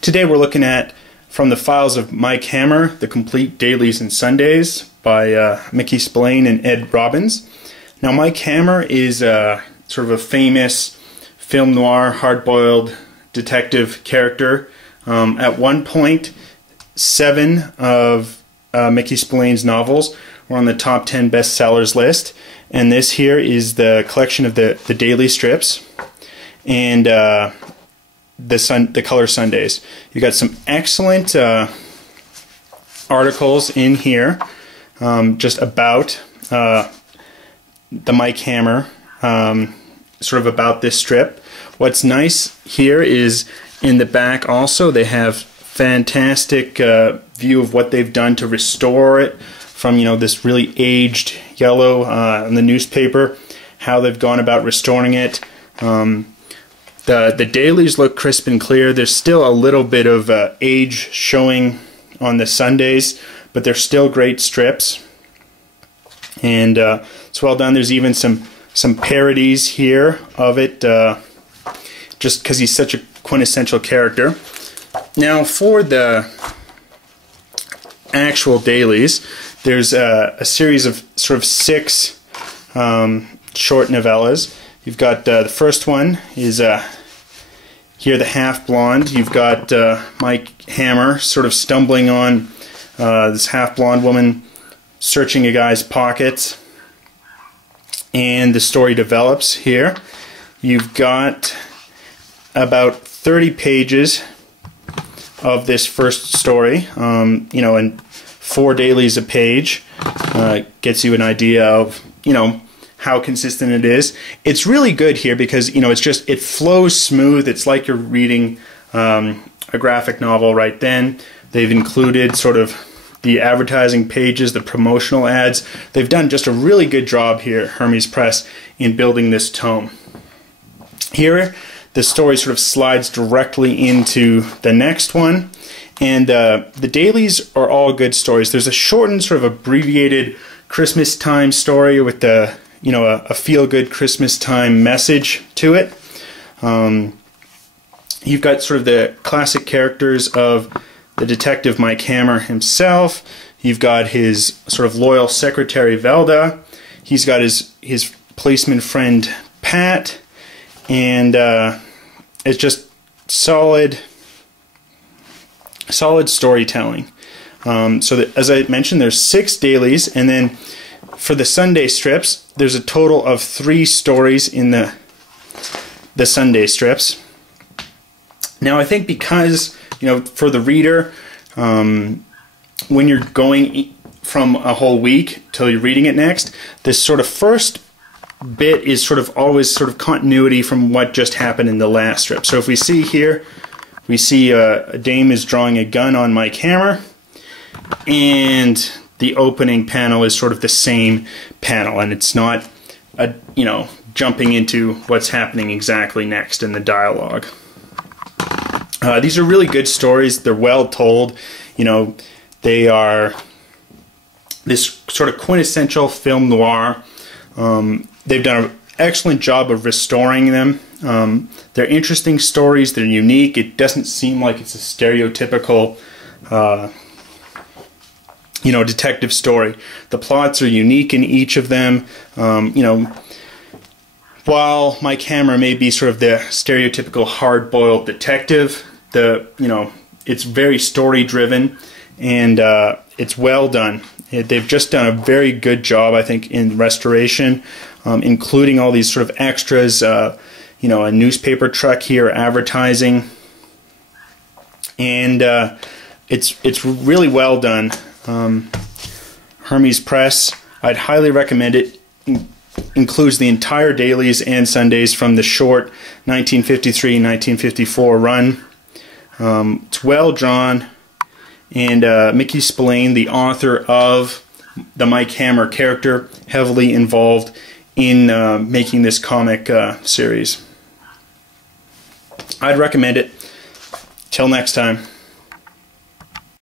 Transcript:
Today we're looking at From the Files of Mike Hammer, The Complete Dailies and Sundays by Mickey Spillane and Ed Robbins. Now Mike Hammer is sort of a famous film noir, hard-boiled detective character. At one point, 7 of Mickey Spillane's novels were on the top 10 bestsellers list, and this here is the collection of the daily strips and the color Sundays. You got some excellent articles in here just about the Mike Hammer, sort of about this strip. What's nice here is in the back also they have fantastic view of what they've done to restore it from, you know, this really aged yellow in the newspaper, how they've gone about restoring it. The dailies look crisp and clear. There's still a little bit of age showing on the Sundays, but they're still great strips, and it's well done. There's even some parodies here of it, just because he's such a quintessential character. Now for the actual dailies, there's a series of sort of 6 short novellas. You've got the first one is here, The Half Blonde. You've got Mike Hammer sort of stumbling on this half blonde woman searching a guy's pockets, and the story develops here. You've got about 30 pages of this first story, you know, and 4 dailies a page. Gets you an idea of, you know, how consistent it is. It's really good here because, you know, it flows smooth. It's like you're reading a graphic novel right then. They've included sort of the advertising pages, the promotional ads. They've done just a really good job here, Hermes Press, in building this tome. Here, the story sort of slides directly into the next one, and the dailies are all good stories. There's a shortened, sort of abbreviated Christmas time story with the, you know, a feel-good Christmas time message to it. You've got sort of the classic characters of the detective Mike Hammer himself. You've got his sort of loyal secretary Velda. He's got his policeman friend Pat, and it's just solid storytelling. So that, as I mentioned, there's 6 dailies, and then for the Sunday strips, there's a total of 3 stories in the Sunday strips. Now, I think because, you know, for the reader, when you're going from a whole week till you're reading it next, this sort of first bit is sort of always sort of continuity from what just happened in the last strip. So if we see here, we see a dame is drawing a gun on Mike Hammer, and the opening panel is sort of the same panel, and it's not, you know, jumping into what's happening exactly next in the dialogue. These are really good stories. They're well told. You know, they are this sort of quintessential film noir. They've done an excellent job of restoring them. They're interesting stories. They're unique. It doesn't seem like it's a stereotypical you know, detective story. The plots are unique in each of them. You know, while Mike Hammer may be sort of the stereotypical hard-boiled detective, you know, it's very story-driven, and it's well done. They've just done a very good job, I think, in restoration, including all these sort of extras. You know, a newspaper truck here advertising, and it's really well done. Hermes Press, I'd highly recommend it. Includes the entire dailies and Sundays from the short 1953-1954 run. It's well drawn, and Mickey Spillane, the author of the Mike Hammer character, heavily involved in making this comic series. I'd recommend it. Till next time.